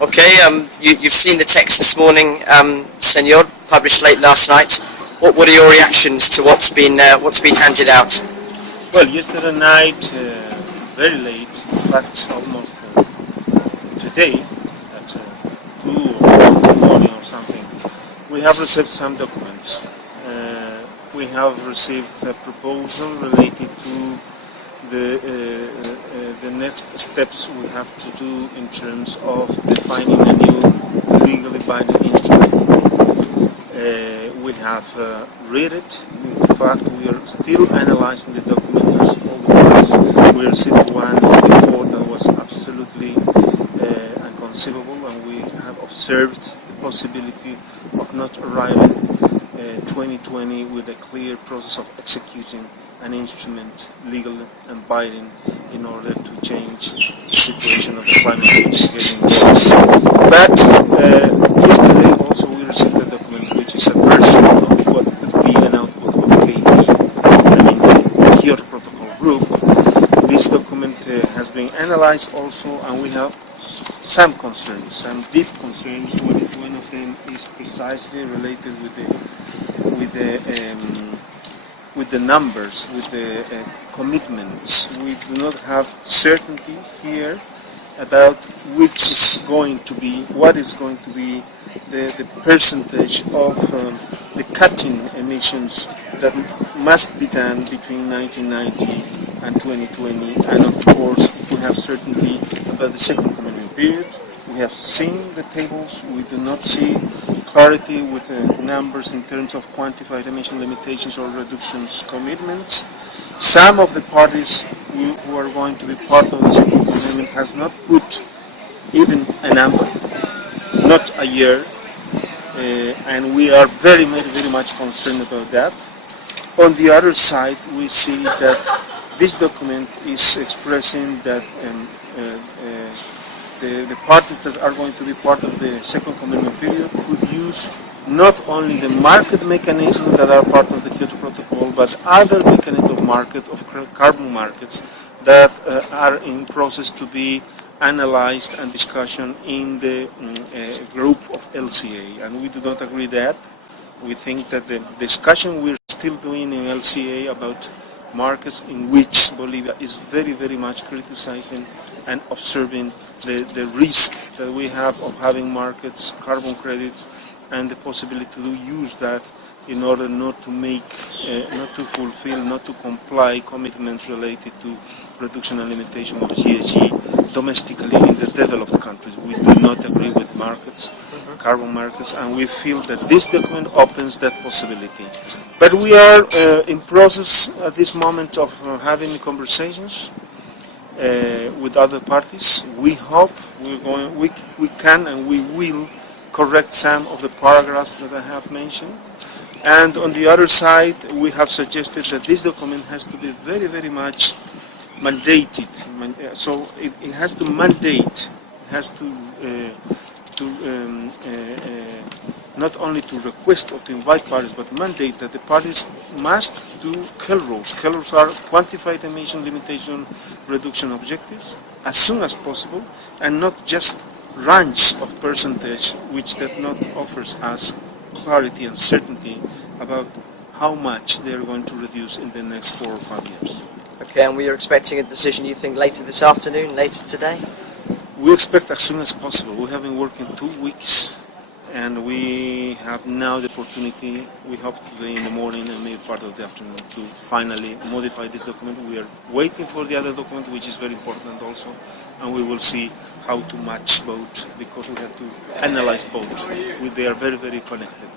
Okay, you've seen the text this morning, Senor, published late last night. What are your reactions to what's been handed out? Well, yesterday night, very late, in fact almost today, at 2 or 1 in the morning or something, we have received some documents. We have received a proposal related to the next steps we have to do in terms of defining a new legally binding instrument. We have read it. In fact, we are still analyzing the document as always. We received one before that was absolutely inconceivable, and we have observed the possibility of not arriving 2020 with a clear process of executing an instrument legally and binding in order to change the situation of the climate, which is getting worse. But yesterday also we received a document which is a version of what could be an output of KB, I mean the Kyoto Protocol group. This document has been analyzed also, and we have some concerns, some deep concerns. One of them is precisely related with the numbers, with the commitments. We do not have certainty here about what is going to be the percentage of the cutting emissions that must be done between 1990 and 2020, and of course we have certainty about the second commitment period. We have seen the tables. We do not see clarity with the numbers in terms of quantified emission limitations or reductions commitments. Some of the parties who are going to be part of the second commitment has not put even a number, not a year, and we are very much concerned about that. On the other side, we see that this document is expressing that the parties that are going to be part of the second commitment period could use not only the market mechanisms that are part of the Kyoto Protocol, but other mechanisms of market, of carbon markets, that are in process to be analyzed and discussion in the group of LCA. And we do not agree that. We think that the discussion we're still doing in LCA about markets in which Bolivia is very much criticizing and observing the risk that we have of having markets, carbon credits, and the possibility to use that in order not to make, not to fulfill, not to comply commitments related to reduction and limitation of GHG domestically in the developed countries. We do not agree with markets, carbon markets, and we feel that this document opens that possibility. But we are in process at this moment of having conversations with other parties. We hope we can and we will correct some of the paragraphs that I have mentioned. And on the other side, we have suggested that this document has to be very much mandated. So it has to mandate, it has to not only to request or to invite parties, but mandate that the parties must do KELROs. KELROs are quantified emission limitation reduction objectives as soon as possible, and not just range of percentage, which that not offers us clarity and certainty about how much they are going to reduce in the next 4 or 5 years. Okay, and we are expecting a decision, you think, later this afternoon, later today? We expect as soon as possible. We have been working 2 weeks, and we have now the opportunity, we hope today in the morning and maybe part of the afternoon, to finally modify this document. We are waiting for the other document, which is very important also, and we will see how to match both, because we have to analyze both. They are very connected.